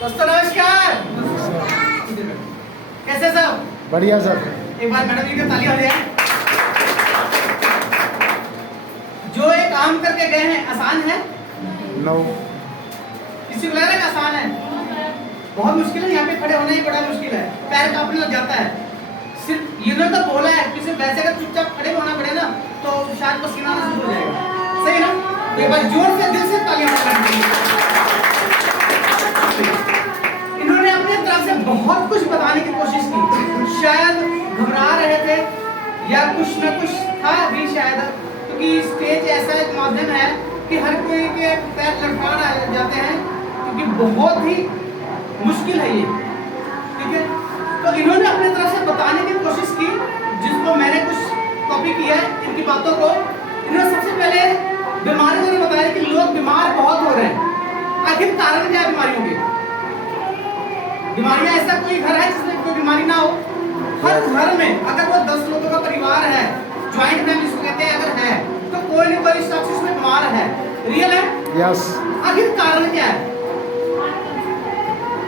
दोस्तों नमस्कार। कैसे सब? बढ़िया सर। एक बार मैडम जी की ताली हो जाए। जो ये काम करके गए हैं आसान है? नो। किसी को लग रहा है कि आसान है? बहुत मुश्किल है। यहाँ पे खड़े होना ही बड़ा मुश्किल है, पैर कांपने लग जाता है। सिर्फ ये तो बोला है कि सिर्फ वैसे अगर चुपचाप खड़े होना पड़े ना तो शायद पसीना आना शुरू हो जाएगा। सही ना? तो एक बार जोर से दिल से तालियां बजाएं। इन्होंने अपने तरफ से बहुत कुछ बताने की कोशिश की, शायद घबरा रहे थे या कुछ न कुछ था भी शायद, क्योंकि स्टेज ऐसा एक माध्यम है कि हर कोई के पैर लड़खड़ा जाते हैं, क्योंकि बहुत ही मुश्किल है ये। ठीक है, तो इन्होंने अपने तरफ से बताने की कोशिश की, जिसको मैंने कुछ कॉपी किया है इनकी बातों को। इन्होंने सबसे पहले बीमारी को बताया कि लोग बीमार बहुत हो रहे हैं। आखिर कारण क्या है बीमारियों के? बीमारियां, ऐसा कोई घर है जिसमें कोई बीमारी ना हो? हर घर में अगर वो 10 लोगों का परिवार है, ज्वाइंट फैमिली जिसको कहते हैं, अगर है तो कोई न कोई शख्स इसमें बीमार है। रियल है? यस। आखिर कारण क्या है?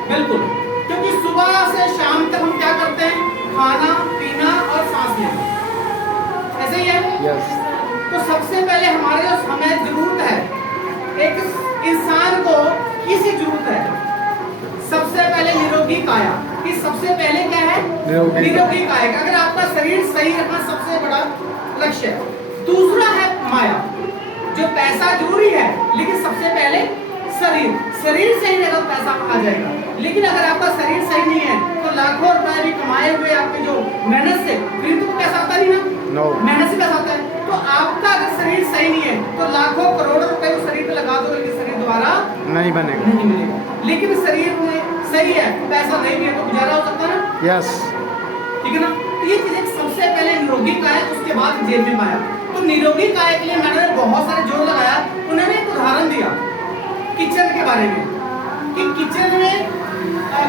बिल्कुल, क्योंकि सुबह से शाम तक हम क्या करते हैं? खाना पीना और सांस लेना, ऐसे ही है। यस। तो सबसे पहले हमारे जो हमें जरूरत है, एक इंसान को किसी जरूरत है? सबसे पहले निरोगी काया। कि सबसे पहले क्या है? निरोगी काया। अगर आपका शरीर सही रखना सबसे बड़ा लक्ष्य है। दूसरा है माया, जो पैसा जरूरी है, लेकिन सबसे पहले शरीर सही रहेगा तो पैसा आ जाएगा। लेकिन अगर आपका शरीर सही नहीं है तो लाखों रुपए भी कमाए हुए आपके जो मेहनत से, फिर तो पैसा आता नहीं ना। नो। मेहनत से पैसा आता है। तो आपका अगर शरीर सही नहीं है तो लाखों करोड़ों रुपए उस शरीर पे लगा दो, लेकिन शरीर दोबारा नहीं बनेगा, नहीं मिलेगा। लेकिन शरीर में सही है, पैसा नहीं भी है तो गुजारा हो सकता है ना। यस। ठीक है ना? तो ये चीज सबसे पहले निरोगी काया, उसके बाद जेब में माया। तो निरोगी काया के लिए मैंने बहुत सारे जोर लगाया। उन्होंने एक उदाहरण दिया किचन के बारे में, कि किचन में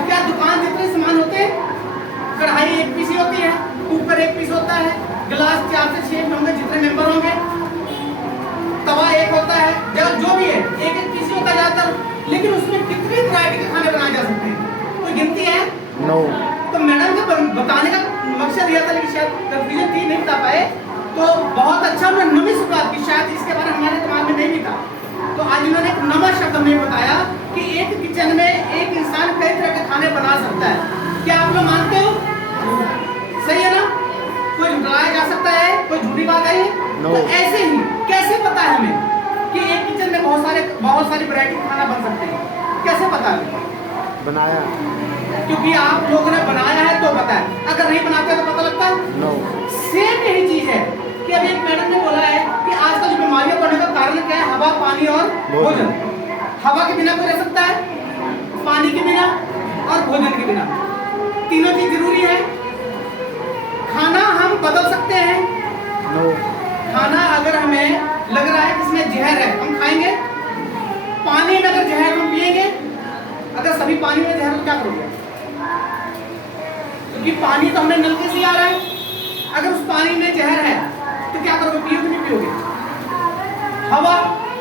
क्या दुकान जितने सामान होते हैं, कढ़ाई एक पीस होती है, कुकर एक पीस होता है, गिलास 4 से 6 होंगे जितने मेंबर होंगे, तवा एक होता है, जो भी है एक एक पीस होता है ज्यादातर। लेकिन उसमें कितनी वैरायटी के खाने बनाए जा सकते हैं? कोई गिनती है? नो। तो मैडम का बताने का मकसद यह था, लेकिन शायद कंफ्यूजन थी, नहीं बता पाए। तो बहुत अच्छा उन्होंने नवी शुरुआत की, शायद इसके बारे में हमारे दिमाग में नहीं भी था। तो आज इन्होंने एक नवा शब्द हमें बताया कि एक किचन में एक इंसान कई तरह के खाने बना सकता है। क्या आप लोग मानते हो? सही है ना? कोई झुटलाया जा सकता है? कोई झूठी बात है? No. तो ऐसे ही कैसे पता है हमें कि एक किचन में बहुत सारी वैरायटी का खाना बन सकते हैं? कैसे पता है? बनाया। क्योंकि आप लोगों ने बनाया है तो पता है, अगर नहीं बनाते तो पता लगता है? नो। सेम यही चीज है कि अभी एक मैडम ने बोला है कि आजकल जो बीमारियां बढ़ने का कारण क्या है? हवा, पानी और भोजन। हवा के बिना कोई रह सकता है? पानी के बिना और भोजन के बिना। तीनों चीज जरूरी है। खाना हम बदल सकते हैं? नो। खाना अगर हमें लग रहा है कि इसमें जहर है, हम खाएंगे? पानी में अगर जहर हम पिएंगे? अगर सभी पानी में जहर तो क्या करोगे? क्योंकि पानी तो हमें नलके से आ रहा है। अगर उस पानी में जहर है तो क्या करोगे? पियोगे नहीं पियोगे? हवा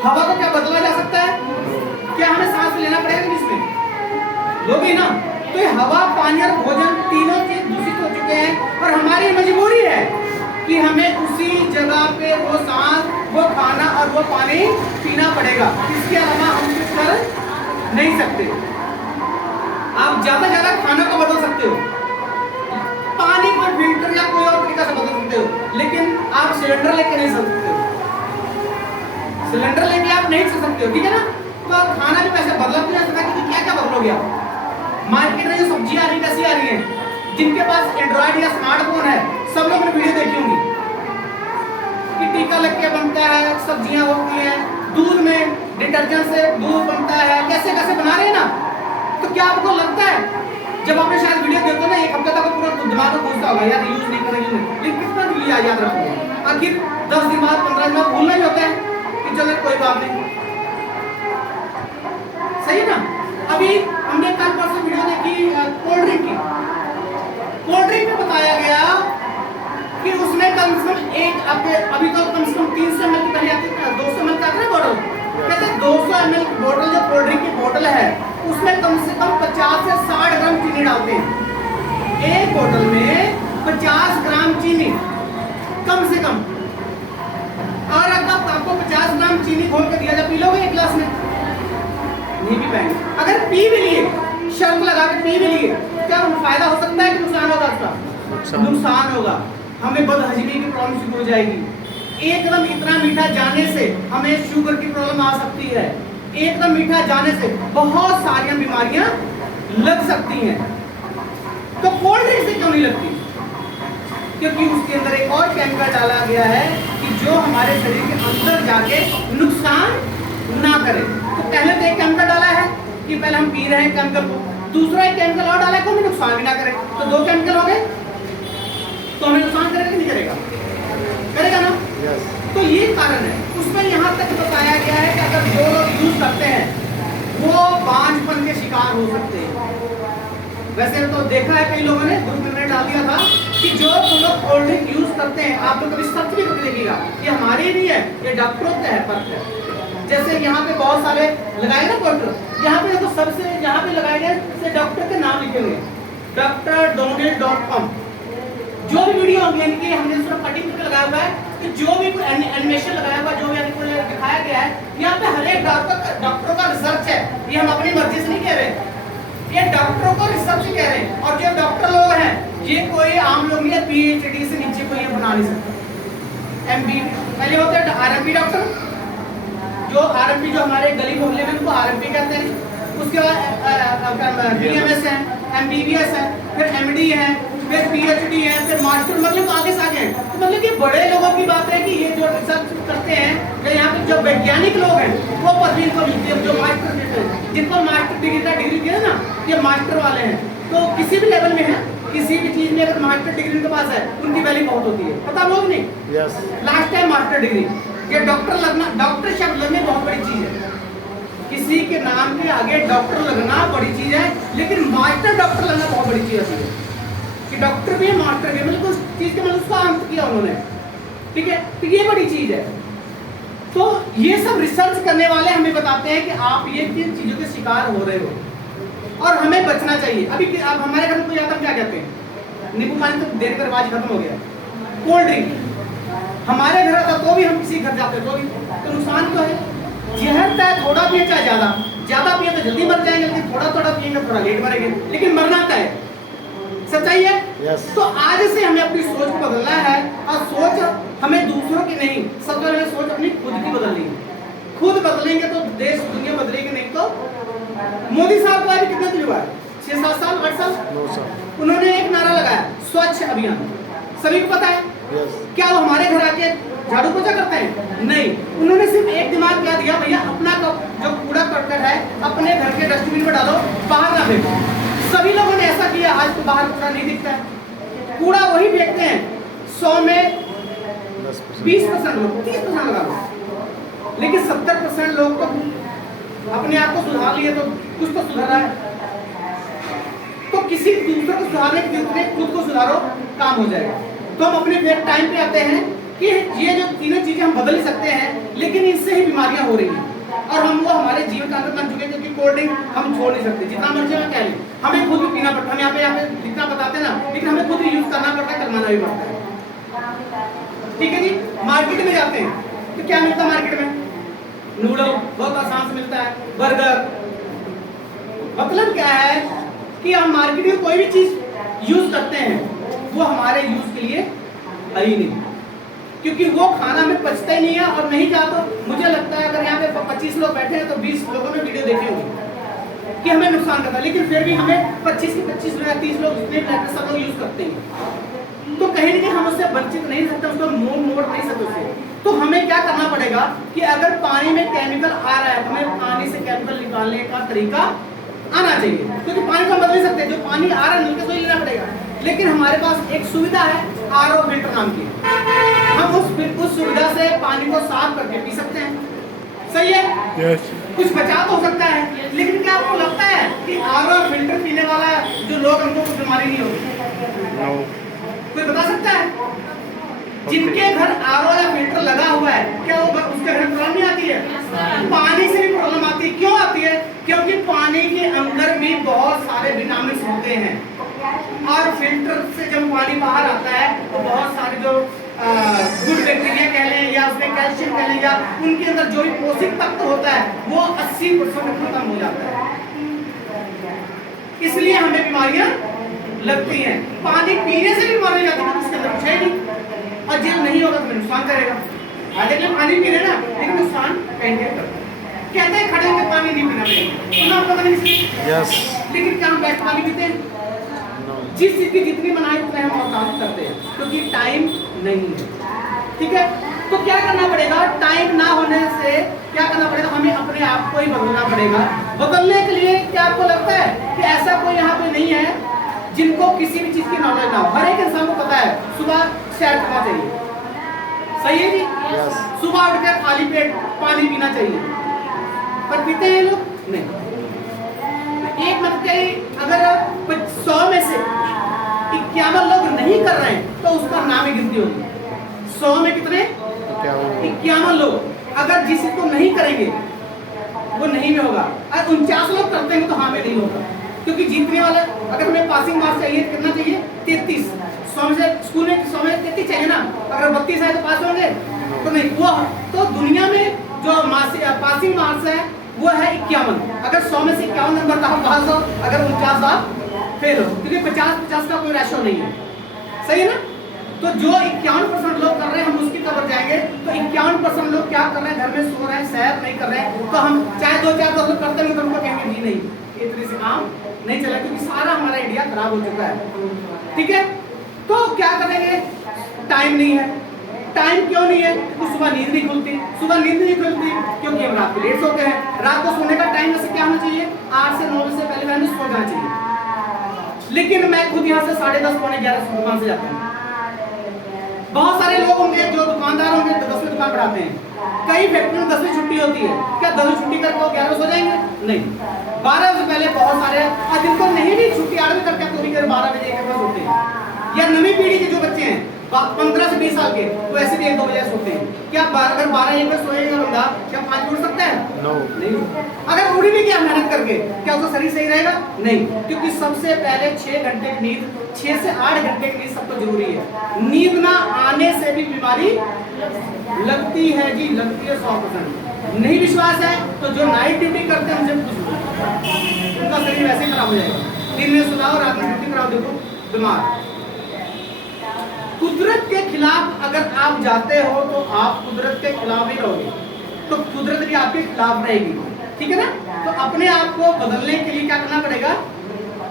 को क्या बदला जा सकता है? क्या हमें सांस लेना पड़ेगा इसमें? लोगे ना। तो ये हवा, पानी और भोजन तीनों चीज दूषित हो चुके हैं और हमारी मजबूरी है कि हमें उसी जगह पे वो सांस, वो खाना और वो पानी पीना पड़ेगा। इसके अलावा हम कुछ कर नहीं सकते। आप ज्यादा खाना को बदल सकते हो, पानी को फिल्टर या कोई और तरीका से बदल सकते हो, लेकिन आप सिलेंडर लेके नहीं चल सकते हो। सिलेंडर लेके आप नहीं चल सकते हो, ठीक है ना? तो आप खाना भी वैसे बदला तो नहीं सकता, क्योंकि क्या बदलोगे आप? मार्केट में जो सब्जियां आ रही कैसी आ रही है? जिनके पास एंड्रॉइड या स्मार्टफोन है, सब लोग ने वीडियो देखी होंगी कि टीका लग के बनता है, सब्जियां होती हैं, दूध में डिटर्जेंट से दूध बनता है, कैसे कैसे बना रहे हैं ना। तो क्या आपको लगता है, जब आपने शायद वीडियो देखो ना, एक हफ्ते तक पूरा दिमाग में घुसता होगा, यार यूज नहीं करेंगे, लेकिन कितना भी याद रखोगे? आखिर 10 दिन बाद 15 दिन बाद भूलना ही होता है कि चलो कोई बात नहीं। सही है ना? अभी हमने कल परसों वीडियो देखी कोल्ड ड्रिंक की। कोल्ड ड्रिंक में बताया गया कि उसमें कम से कम एक अभी तो कम से कम 300 ml की पहले आती है, 200 ml का आता है बॉटल। कहते हैं 200 ml की बोतल जो कोल्ड ड्रिंक की बोतल है उसमें कम से कम 50 चीनी डालते हैं। एक बोतल में 50 ग्राम चीनी कम से कम। और अगर आपको 50 ग्राम चीनी घोल कर दिया जाए, पी लोगे एक गिलास में? नहीं पी पाएंगे। अगर पी भी लिए, शर्त लगा के पी भी लिए, क्या फायदा हो सकता है कि नुकसान होगा उसका? नुकसान होगा। हमें बदहजमी की प्रॉब्लम शुरू हो जाएगी। एकदम इतना मीठा जाने से हमें शुगर की प्रॉब्लम आ सकती है। एकदम मीठा जाने से बहुत सारी बीमारियां लग सकती हैं। तो कोल्ड ड्रिंक से क्यों नहीं लगती? क्योंकि उसके अंदर एक और केमिकल डाला गया है कि जो हमारे शरीर के अंदर जाके नुकसान ना करे। तो पहले तो एक केमिकल डाला है कि पहले हम पी रहे हैं केमिकल को, दूसरा एक केमिकल और डाला है को हमें नुकसान भी ना करे। तो 2 केमिकल हो गए। तो हमें नुकसान करेगा कि नहीं करेगा? करेगा ना। यस। तो ये कारण है। उसमें यहाँ तक बताया गया है कि अगर जो लोग यूज करते हैं वो बांझपन के शिकार हो सकते हैं। वैसे तो देखा है कई लोगों ने ग्रुप में डाल दिया था कि जो लोग कोल्ड ड्रिंक यूज करते हैं, आप लोग कभी सर्च भी करके देखिएगा, ये हमारे नहीं है, ये डॉक्टरों का है फर्क है। जैसे यहाँ पे बहुत सारे लगाए ना पोस्टर, यहाँ पे तो सबसे यहाँ पे लगाए गए डॉक्टर के नाम लिखे हुए, drDonald.com। जो भी वीडियो होंगे इनकी हमने उसमें कटिंग करके लगाया हुआ है कि जो भी एनिमेशन लगाया हुआ, जो भी आपको दिखाया गया है, यहाँ पे हर एक डॉक्टरों का रिसर्च है। ये हम अपनी मर्जी से नहीं कह रहे, ये डॉक्टरों को रिसर्च कह रहे हैं। और जो डॉक्टर लोग हैं ये कोई आम लोग नहीं है, PhD से नीचे कोई ये बना नहीं सकता। MB पहले होते हैं RMP डॉक्टर, जो RMP जो हमारे गली मोहल्ले में उनको RMP कहते हैं। उसके बाद BMS है, MBBS है, फिर MD है, फिर PhD है, फिर मास्टर, मतलब आगे से आगे हैं। तो मतलब कि बड़े लोगों की बात है कि ये जो रिसर्च करते हैं, यहाँ पे जो वैज्ञानिक लोग हैं वो पदवी को मिलती है। जो मास्टर जिनको मास्टर डिग्री का डिग्री दिया ना, ये मास्टर वाले हैं। तो किसी भी लेवल में है, किसी भी चीज में अगर मास्टर डिग्री उनके पास है उनकी वैल्यू बहुत होती है। पता लोग नहीं? Yes. Last time master degree, ये डॉक्टर लगना, डॉक्टर शब्द लगने बहुत बड़ी चीज है। किसी के नाम के आगे डॉक्टर लगना बड़ी चीज है, लेकिन मास्टर डॉक्टर लगना बहुत बड़ी चीज है कि डॉक्टर भी है मास्टर भी है, मतलब उस चीज के मतलब उसका अंत किया उन्होंने। ठीक है, तो ये बड़ी चीज है। तो ये सब रिसर्च करने वाले हमें बताते हैं कि आप ये किन चीजों के शिकार हो रहे हो और हमें बचना चाहिए। अभी अब हमारे घर में कोई आता, क्या कहते हैं, नींबू पानी तो देर कर रिवाज खत्म हो गया। कोल्ड ड्रिंक हमारे घर आता तो भी हम किसी घर जाते तो भी, तो नुकसान तो है। जहर चाहे थोड़ा पिए चाहे ज्यादा पिए तो जल्दी मर जाएंगे, लेकिन थोड़ा थोड़ा पिएंगे थोड़ा लेट मरेंगे, लेकिन मरना तय है। सच्चाई है। yes. तो आज से हमें अपनी सोच को बदलना है, और सोच हमें दूसरों की नहीं, सबसे पहले सोच अपनी खुद की बदलनी है। खुद बदलेंगे तो देश दुनिया बदलेगी, नहीं तो मोदी साहब का कितना दिन हुआ है, 6-7 साल 8 साल 9 साल उन्होंने एक नारा लगाया, स्वच्छ अभियान। सभी को पता है। yes. क्या वो हमारे घर आके झाड़ू पोछा करते हैं? नहीं, उन्होंने सिर्फ एक दिमाग क्या दिया, भैया अपना जो कूड़ा करकट है अपने घर के डस्टबिन में डालो, बाहर ना फेंको। सभी लोगों ने ऐसा किया। आज तो बाहर कूड़ा नहीं दिखता है, कूड़ा वही फेंकते हैं। 100 में 20% लोग, 30% लगा लो, लेकिन 70% लोग तो अपने आप को सुधार लिए, तो कुछ तो सुधार रहा है। तो किसी दूसरे को सुधारने के लिए खुद को सुधारो, काम हो जाएगा। तो हम अपने टाइम पे आते हैं कि ये जो तीनों चीजें हम बदल ही सकते हैं, लेकिन इससे ही बीमारियां हो रही हैं और हम वो हमारे जीवन का अंग बन चुके हैं। क्योंकि कोल्ड ड्रिंक हम छोड़ नहीं सकते, जितना मर्जी में कह लें, हमें खुद भी पीना पड़ता है। हम यहाँ पे जितना बताते हैं ना, लेकिन हमें खुद भी यूज करना पड़ता है, करवाना भी पड़ता है। ठीक है जी। मार्केट में जाते हैं तो क्या मिलता है मार्केट में? नूडल बहुत आसान से मिलता है, बर्गर। मतलब क्या है कि हम मार्केट में कोई भी चीज यूज करते हैं वो हमारे यूज के लिए है ही नहीं, क्योंकि वो खाना हमें पचता ही नहीं है। और नहीं कहा तो मुझे लगता है अगर यहाँ पे 25 लोग बैठे हैं तो 20 लोगों ने वीडियो देखे होंगे कि हमें नुकसान करता है, लेकिन फिर भी हमें 25 के 25 लोग 30 लोग जितने भी सब लोग यूज करते हैं। तो कहीं ना कहीं हम उससे वंचित नहीं सकते, उसको मोड़ नहीं सकते उससे। तो हमें क्या करना पड़ेगा कि अगर पानी में केमिकल आ रहा है तो हमें पानी से केमिकल निकालने का तरीका आना चाहिए, क्योंकि पानी को हम बदल नहीं सकते। जो पानी आ रहा है नलके से ही लेना पड़ेगा। लेकिन हमारे पास एक सुविधा है RO फिल्टर नाम की, हम उस सुविधा से पानी को साफ करके पी सकते हैं। सही है। yes. कुछ बचाव तो हो सकता है, लेकिन क्या आपको लगता है कि RO फिल्टर पीने वाला जो लोग उनको कुछ बीमारी नहीं होगी? no. कोई बता सकता है? जिनके घर RO या फिल्टर लगा हुआ है, क्या वो उसके घर में प्रॉब्लम नहीं आती है? पानी से भी प्रॉब्लम आती है। क्यों आती है? क्योंकि पानी के अंदर भी बहुत सारे विटामिन होते हैं। और फिल्टर से जब पानी बाहर आता है तो बहुत सारे जो गुड बैक्टीरिया कह लें या उसमें कैल्शियम कह लें या उनके अंदर जो भी पोषक तत्व होता है वो 80% खत्म हो जाता है, इसलिए हमें बीमारियां लगती हैं। पानी पीने से भी बीमारी हो जाती है, उसके अंदर कुछ है नहीं, और जब नहीं होगा तो नुकसान करेगा। आज के पानी पी रहे ना, लेकिन नुकसान कहेंगे कहते हैं खड़े होकर पानी नहीं पीना चाहिए, सुना आपको नहीं? यस। लेकिन क्या हम बैठ पानी पीते हैं? नो। जिस चीज की जितनी बनाई उतने हम औकात करते हैं, क्योंकि टाइम नहीं है। ठीक है, तो क्या करना पड़ेगा? टाइम ना होने से क्या करना पड़ेगा? हमें अपने आप को ही बदलना पड़ेगा। बदलने के लिए क्या आपको लगता है कि ऐसा कोई यहाँ पे नहीं है जिनको किसी भी चीज की नॉलेज ना हो? हर एक इंसान को पता है सुबह सैर करना चाहिए, सही है जी? यस। सुबह उठकर खाली पेट पानी पीना चाहिए, पर पीते हैं लोग? नहीं। एक मतलब अगर 100 में से 51 लोग नहीं कर रहे हैं तो उसका नाम ही गिनती होगी। 100 में कितने? 51 लोग। अगर जिस को नहीं करेंगे वो नहीं में होगा, और 49 लोग करते हैं तो हाँ में नहीं होगा, क्योंकि जीतने वाला अगर हमें पासिंग मार्क्स चाहिए कितना चाहिए? 33। 100 में से स्कूल में 100 में 33 चाहिए ना, अगर 32 है तो पास होंगे तो नहीं। वो तो दुनिया में जो पासिंग मार्क्स है वो है 51। अगर 100 में से 51 नंबर का हम पास हो, अगर 49 आप फेल हो, क्योंकि 50-50 का कोई रेशो नहीं है, सही है ना? तो जो 51% लोग कर रहे हैं हम उसकी तरफ जाएंगे, तो 51% लोग क्या कर रहे हैं? घर में सो रहे हैं, सैर नहीं कर रहे हैं, तो हम चाहे 2-4 लोग करते हैं तो उनको कहेंगे जी नहीं, इतने से काम नहीं चला, क्योंकि सारा हमारा इंडिया खराब हो चुका है। ठीक है, तो क्या करेंगे? टाइम नहीं है। टाइम क्यों नहीं है? तो सुबह नींद नहीं खुलती। सुबह नींद नहीं खुलती क्योंकि हम रात को लेट सोते हैं। रात को सोने का टाइम वैसे क्या होना चाहिए? 8 से 9 बजे से पहले हमें सो जाना चाहिए, लेकिन मैं खुद यहाँ से 10:30 पौने 11 दुकान से जाता हूँ। बहुत सारे लोग होंगे जो दुकानदार होंगे तो 10 बजे दुकान बढ़ाते हैं। कई फैक्ट्री में 10 बजे छुट्टी होती है, क्या 10 बजे छुट्टी करके 11 सो जाएंगे? नहीं, 12 बजे पहले बहुत सारे, और जिनको नहीं भी छुट्टी 8 बजे करके तो भी 12 बजे 1 बजे सोते हैं। या नई पीढ़ी के जो बच्चे हैं 15 से 20 साल के, तो ऐसे भी 1-2 बजे सोते हैं। क्या अगर 12-1 बजे सोएगा बंदा, क्या 5 बजे उठ सकता है? नो। नहीं। अगर उठ भी गया मेहनत करके, क्या उसका शरीर सही रहेगा? नहीं, क्योंकि सबसे पहले 6 घंटे की नींद, 6 से 8 घंटे की नींद सबको जरूरी है। नींद ना आने से भी बीमारी लगती है जी, लगती है 100%। नहीं विश्वास है तो जो नाइट ड्यूटी करते हैं उनसे पूछो, उनका शरीर वैसे ही खराब हो जाएगा। दिन में सुलाओ, रात में ड्यूटी कराओ, देखो बीमार। कुदरत के खिलाफ अगर आप जाते हो तो आप कुदरत के खिलाफ ही रहोगे, तो कुदरत भी आपके खिलाफ रहेगी। ठीक है ना? तो अपने आप को बदलने के लिए क्या करना पड़ेगा?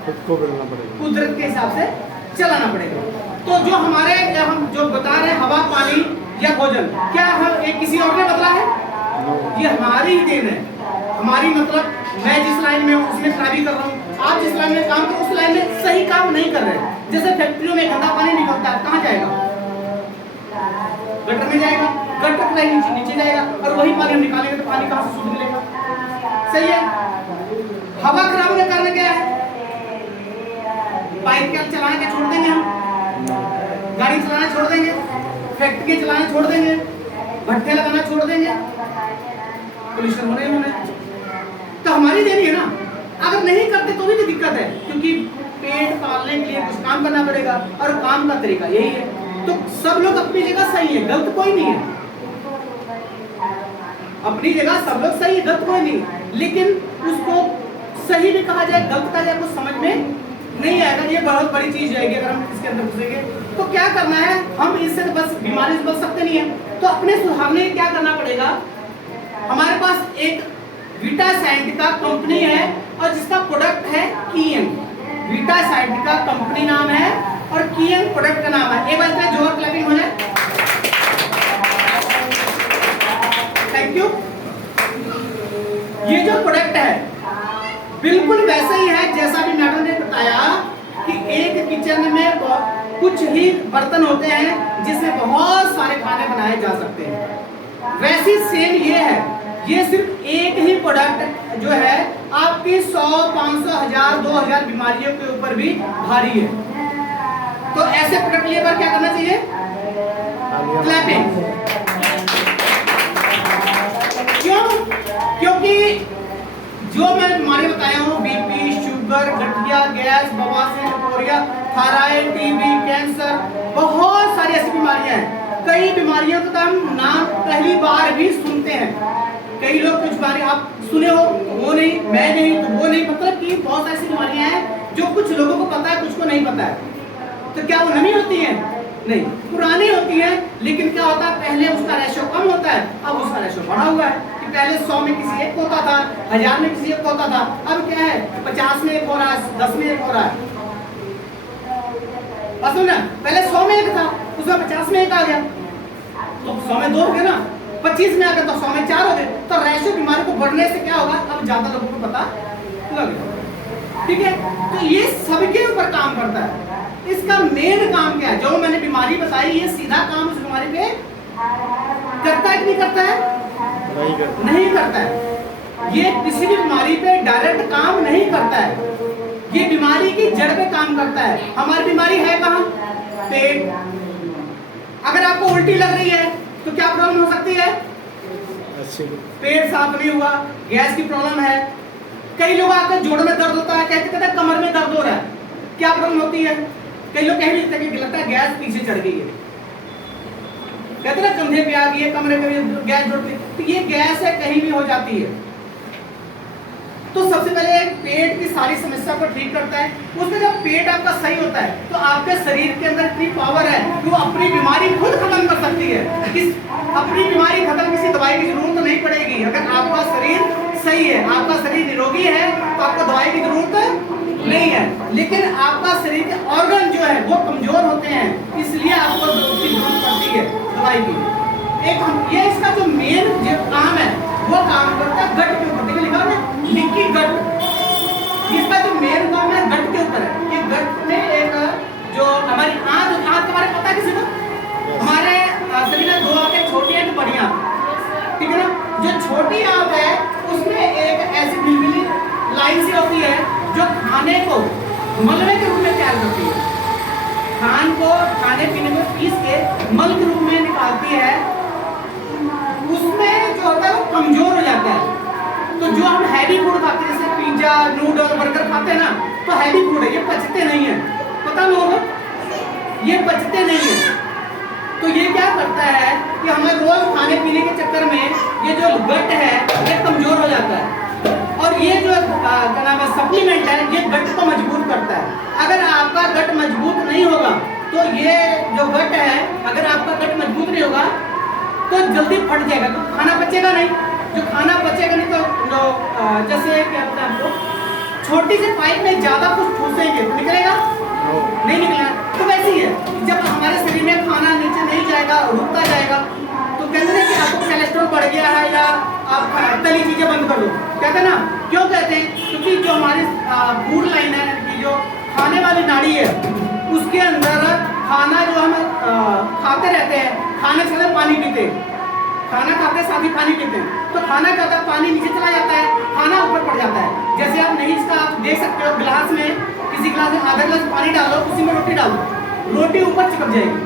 खुद को बदलना पड़ेगा, कुदरत के हिसाब से चलाना पड़ेगा। तो जो हमारे हम जो बता रहे हैं हवा, पानी या भोजन, क्या हम एक किसी और ने बदला है? ये हमारी ही देन है। हमारी मतलब मैं जिस लाइन में हूँ उसमें खराबी कर रहा हूँ, आप जिस लाइन में काम कर उस लाइन में सही काम नहीं कर रहे। जैसे फैक्ट्रियों में गंदा पानी निकलता है, कहाँ जाएगा? गटर में जाएगा, गटर लाइन नीचे जाएगा, और वही पानी हम निकालेंगे तो पानी कहाँ से शुद्ध मिलेगा? सही है। हवा खराब होने का कारण क्या है? बाइक क्या चलाना क्या छोड़ देंगे हम? गाड़ी चलाना छोड़ देंगे, फैक्ट्री चलाना छोड़ देंगे, भट्टे लगाना छोड़ देंगे, पोल्यूशन होने ही होना। तो हमारी देरी है ना। अगर नहीं करते तो भी तो दिक्कत है, क्योंकि पेट पालने के लिए कुछ काम करना पड़ेगा, और काम का तरीका यही है। तो सब लोग अपनी जगह सही है, गलत कोई नहीं है। अपनी जगह सब लोग सही है, गलत कोई नहीं, लेकिन उसको सही भी कहा जाए, गलत कहा जाए, कुछ समझ में नहीं आएगा। ये बहुत बड़ी चीज जाएगी अगर हम इसके अंदर घुसेंगे। तो क्या करना है? हम इससे बस बीमारी से बच सकते नहीं है, तो अपने सुधारने क्या करना पड़ेगा? हमारे पास एक विटासाइंट का कंपनी है और जिसका प्रोडक्ट है कीएन। विटासाइंट का कंपनी नाम है और कीएन प्रोडक्ट का नाम है। एक बार जोर क्लैपिंग हो जाए। Thank you. ये जो प्रोडक्ट है बिल्कुल वैसा ही है जैसा भी मैडम ने बताया कि एक किचन में कुछ ही बर्तन होते हैं जिसमें बहुत सारे खाने बनाए जा सकते हैं। वैसी सेम ये है। ये सिर्फ एक ही प्रोडक्ट जो है आपकी 100, 500, 1000, 2000 बीमारियों के ऊपर भी भारी है। तो ऐसे प्रोडक्ट लिए पर क्या करना चाहिए? क्लैपिंग। क्यों? क्योंकि जो मैं बीमारी बताया हूँ, बीपी, शुगर, लीवर, गठिया, गैस, बवासीर, कोरिया, थायराइड, टीबी, कैंसर, बहुत सारी ऐसी बीमारियां हैं। कई बीमारियों का हम नाम पहली बार भी सुनते हैं। कई लोग कुछ बीमारी आप सुने हो, वो नहीं, मैं नहीं, तो वो नहीं, मतलब कि बहुत ऐसी बीमारियां हैं जो कुछ लोगों को पता है, कुछ को नहीं पता है। तो क्या वो नई होती हैं? नहीं, पुरानी होती है। लेकिन क्या होता है, पहले उसका रेशो कम होता है, अब उसका रेशो बढ़ा हुआ है। कि पहले 100 में किसी एक होता था, 1000 में किसी एक होता था, अब क्या है 50 में एक हो रहा है, 10 में एक हो रहा है। बस ना, पहले 100 में एक था, उसमें 50 में एक आ गया, तो 100 में 2 हो गए ना, 25 में आ गया तो 100 में 4 हो गए। तो रेशो बीमारी को बढ़ने से क्या होगा, अब ज्यादा लोगों को पता लगेगा। ठीक है, तो ये सबके ऊपर काम करता है। इसका मेन काम क्या है, जो मैंने बीमारी बताई, ये सीधा काम उस बीमारी पे करता है कि नहीं करता है? नहीं करता है। ये किसी भी बीमारी पे डायरेक्ट काम नहीं करता है, ये बीमारी की जड़ पे काम करता है। हमारी बीमारी है कहाँ? पेट। अगर आपको उल्टी लग रही है तो क्या प्रॉब्लम हो सकती है? पेट साफ नहीं हुआ, गैस की प्रॉब्लम है। कई लोग आकर जोड़ों में दर्द होता है, कहते हैं कमर में दर्द हो रहा है, क्या प्रॉब्लम होती है? कई लोग कह भी सकते हैं कि लगता है गैस पीछे चढ़ गई है, कहते हैं कंधे पे आ गई है, कमरे में गैस जोड़ती, तो ये गैस है, कहीं भी हो जाती है। तो सबसे पहले पेट की सारी समस्या को ठीक करता है। उसमें जब पेट आपका सही होता है तो आपके शरीर के अंदर इतनी पावर है कि वो अपनी बीमारी खुद खत्म कर सकती है। अपनी बीमारी खत्म, किसी दवाई की जरूरत नहीं पड़ेगी। अगर आपका शरीर सही है, आपका शरीर निरोगी है, तो आपको दवाई की जरूरत नहीं है। लेकिन आपका शरीर के ऑर्गन जो है वो कमजोर होते हैं, इसलिए आपको जरूरत पड़ती है दवाई की। एक ये इसका जो मेन जो काम है वो काम करता है गट के ऊपर। देखिए लिखा है लिक्की गट, इसका जो मेन काम है गट के ऊपर है। ये गट में एक जो हमारी आंत के बारे में पता है किसी को? हमारे शरीर में 2 आंतें, छोटी है, बड़ी आंत, ठीक है ना? जो छोटी आंत है उसमें एक ऐसी मिलमिली लाइन सी होती है जो खाने को मलबे के रूप में तैयार करती है। खान को खाने पीने में पीस के मल के रूप में निकालती है। उसमें जो होता है वो कमजोर हो जाता है। तो जो हम हैवी फूड खाते हैं, जैसे पिज्जा, नूडल, बर्गर खाते हैं ना, तो हैवी फूड है, ये पचते नहीं है, पता लोगों को, ये पचते नहीं है। तो ये क्या करता है कि हमें रोज खाने पीने के चक्कर में ये जो गट है ये कमजोर हो जाता है। और ये जो क्या नाम है सप्लीमेंट है, ये गट को मजबूत करता है। अगर आपका गट मजबूत नहीं होगा तो ये जो गट है, अगर आपका गट मजबूत नहीं होगा तो जल्दी फट जाएगा, तो खाना पचेगा नहीं। जो खाना पचेगा नहीं तो जैसे क्या बोलते हैं आपको, छोटी सी पाइप में ज्यादा कुछ ठूसेंगे तो निकलेगा नहीं निकलेगा। तो वैसे ही है, जब हमारे शरीर में खाना नीचे नहीं जाएगा, रुकता जाएगा, तो कहते हैं कि आपको कोलेस्ट्रॉल बढ़ गया है या आप तली चीजें बंद कर दो, कहते हैं ना। क्यों कहते हैं? क्योंकि जो हमारी फूड लाइन है, कि जो खाने वाली नाड़ी है, उसके अंदर खाना जो हम खाते रहते हैं, खाने से पहले पानी पीते हैं, खाना खाते साथ ही पानी पीते हैं, तो खाना क्या होता है, पानी नीचे चला जाता है, खाना ऊपर पड़ जाता है। जैसे आप नहीं, इसका आप देख सकते हो, गिलास में, किसी गिलास में आधा गिलास पानी डालो, उसी में रोटी डालो, रोटी ऊपर चिपक जाएगी।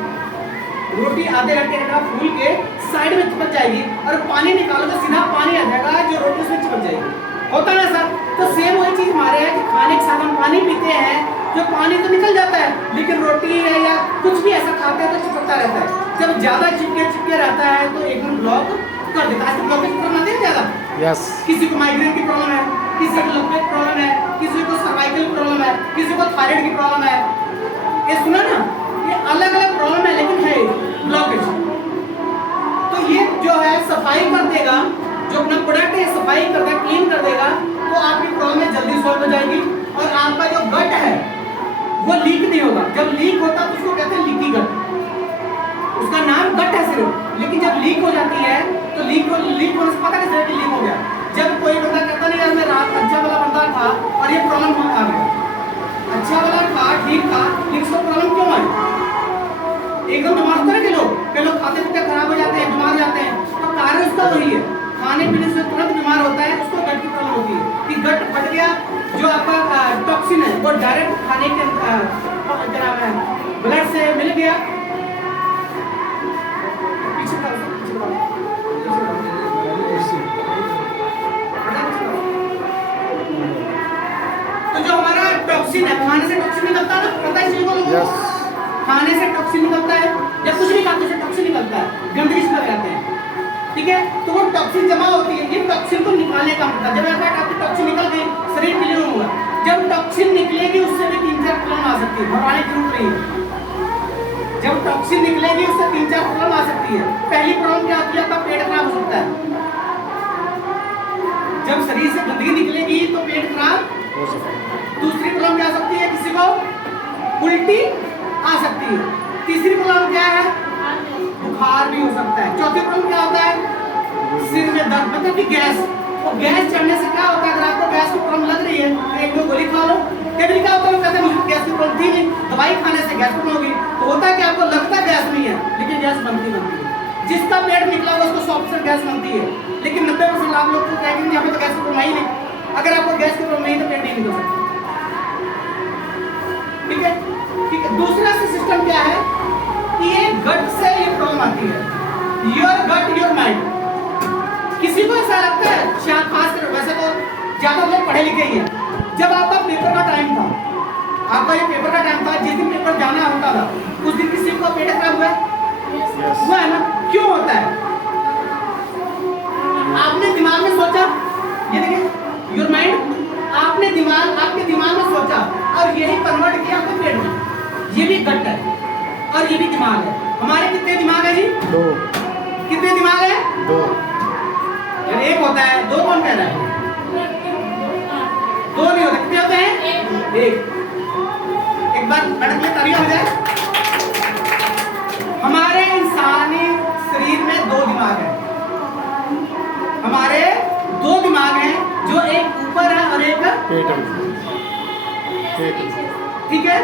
रोटी आधे घंटे का फूल के साइड में चिपक जाएगी, और पानी निकालो तो सीधा पानी आ जाएगा, जो रोटी उसमें चिपक जाएगी। होता है ना सर? तो सेम वही चीज हमारे है कि खाने के साथ हम पानी पीते हैं, जो पानी तो निकल जाता है, लेकिन रोटी है या कुछ भी ऐसा खाते हैं तो चिपकता रहता है। जब ज्यादा चिपके रहता है तो एकदम ब्लॉक कर देता है। ब्लॉकेज प्रॉब्लम आती है ज्यादा, किसी को माइग्रेन की प्रॉब्लम है, किसी को लंबे प्रॉब्लम है, किसी को सर्वाइकल प्रॉब्लम है, किसी को थायराइड की प्रॉब्लम है। ये सुना ना, ये अलग अलग प्रॉब्लम है, लेकिन है ब्लॉकेज। तो ये जो है सफाई कर देगा, जो अपना प्रोडक्ट है सफाई कर देगा, क्लीन कर देगा, तो आपकी प्रॉब्लम जल्दी सॉल्व हो जाएगी। और आपका जो गट है वो लीक नहीं होगा। जब लीक होता है तो उसको कहते हैं लीकी गट, उसका नाम गट है सिर्फ, लेकिन जब लीक हो जाती है तो लीक होने से पता कैसे लीक हो गया? जब कोई बंदा कहता नहीं यार मैं रात अच्छा वाला बंदा था और ये प्रॉब्लम आ गया, अच्छा वाला था, ठीक था, लेकिन उसको प्रॉब्लम क्यों आई? एकदम बीमार होते हैं कई लोग खाते पीते खराब हो जाते हैं, बीमार जाते हैं, तो कारण उसका वही है, खाने पीने से तुरंत बीमार होता है, उसको गट की प्रॉब्लम होती है कि गट फट गया, जो आपका टॉक्सिन है वो डायरेक्ट खाने के ब्लड से मिल गया। तो जो हमारा टॉक्सिन है, खाने से टॉक्सिन निकलता है ना, पता है इसी को लोगों को? यस खाने से टॉक्सिन निकलता है या कुछ भी खाते से टॉक्सिन निकलता है, गंदगी से लग जाते हैं, ठीक है? तो वो टॉक्सिन जमा होती है, ये टॉक्सिन को निकालने का मतलब, जब आपकी टॉक्सिन निकल गई शरीर क्लीन होगा, जब टॉक्सिन निकलेगी उससे भी 3-4 प्रॉब्लम आ सकती है, घबराने की जरूरत नहीं है। जब टॉक्सिन निकलेगी उससे 3-4 प्रॉब्लम आ सकती है। पहली प्रॉब्लम क्या होती है, आपका पेट खराब हो सकता है। जब शरीर से गंदगी निकलेगी तो पेट खराब हो सकता है। दूसरी प्रॉब्लम क्या हो सकती है, किसी को उल्टी आ सकती है। तीसरी प्रॉब्लम क्या है, बुखार भी हो सकता है। चौथी प्रॉब्लम क्या होता है, सिर में दर्द, मतलब कि गैस। तो गैस चढ़ने से क्या होता है, अगर आपको गैस की प्रॉब्लम लग रही है तो 1-2 गोली खा लो। कभी क्या होता है, कहते हैं मुझे गैस की प्रॉब्लम थी नहीं, दवाई खाने से गैस प्रॉब्लम होगी। तो होता है कि आपको लगता है गैस नहीं है, लेकिन गैस बनती है। जिसका पेट निकला होगा उसको 100% गैस बनती है, लेकिन 90% आप लोग को कहेंगे यहाँ पे तो गैस की प्रॉब्लम ही नहीं। अगर आपको गैस की प्रॉब्लम नहीं तो पेट नहीं निकल सकता, ठीक है? ठीक है। दूसरा सिस्टम क्या है कि ये गट से ये प्रॉब्लम आती है, योर गट योर माइंड। किसी को ऐसा लगता है, शायद खासकर, वैसे तो ज्यादा लोग पढ़े लिखे ही हैं, जब आपका पेपर का टाइम था, आपका ये पेपर का टाइम था, जिस दिन पेपर जाना होता था उस दिन किसी को पेट खराब हुआ है ना? क्यों होता है? आपने दिमाग में सोचा, ये देखिए योर माइंड, आपके दिमाग में सोचा और यही कन्वर्ट किया आपके पेट में। ये भी गट है और ये भी दिमाग है। हमारे कितने दिमाग है जी? 2 कितने दिमाग है? 2 यार एक होता है, 2 कौन कह रहा है? 2 नहीं होते, कितने होते हैं? एक बार मैडम ये तालियां हो जाए। हमारे इंसानी शरीर में 2 दिमाग है, हमारे 2 दिमाग हैं, जो एक ऊपर है और एक पेट ठीक है।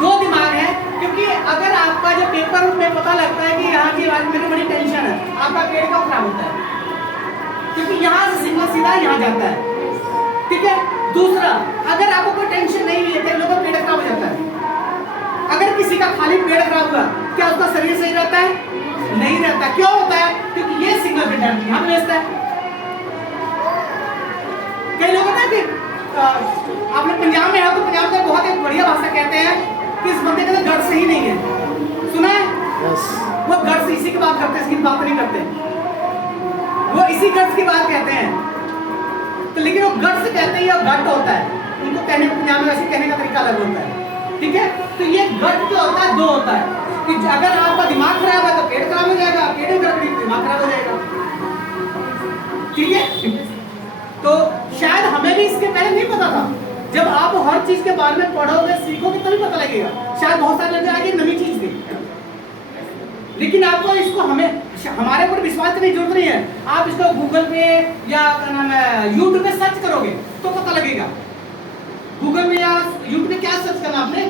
2 दिमाग है, क्योंकि अगर आपका जो पेपर में पता लगता है कि यहाँ की आज मेरी बड़ी टेंशन है, आपका पेट क्यों खराब होता है? क्योंकि यहाँ से सिग्नल सीधा यहाँ जाता है, ठीक है। दूसरा, अगर आपको कोई टेंशन नहीं है, कई लोगों का पेट खराब हो जाता है। अगर किसी का खाली पेट खराब हुआ, क्या उसका शरीर सही रहता है? नहीं रहता। क्यों होता है? क्योंकि ये सिग्नल यहाँ भेजता है। कई लोग ना कि आप लोग पंजाब में हो तो पंजाब में बहुत एक बढ़िया भाषा कहते हैं कि इस बंदे का गट सही नहीं है, सुना है? यस वो गट से इसी की बात करते हैं, इसकी बात नहीं करते, वो इसी गट की बात कहते हैं। तो लेकिन वो गट से कहते हैं, ये गट होता है, उनको कहने पंजाब में वैसे कहने का तरीका अलग होता है, ठीक है। तो ये गट जो होता है 2 होता है कि अगर आपका दिमाग खराब है तो पेट खराब हो जाएगा, पेट में गड़बड़ी दिमाग खराब हो जाएगा, ठीक है। तो शायद हमें भी इसके पहले नहीं पता था, जब आप हर चीज के बारे में पढ़ोगे सीखोगे तभी पता लगेगा। शायद बहुत सारे लग जाएगा नई चीज थी, लेकिन आपको इसको हमारे ऊपर विश्वास करने की जरूरत नहीं है। आप इसको गूगल पे या क्या नाम है यूट्यूब पे सर्च करोगे तो पता लगेगा। गूगल पे या यूट्यूब पे क्या सर्च करना आपने?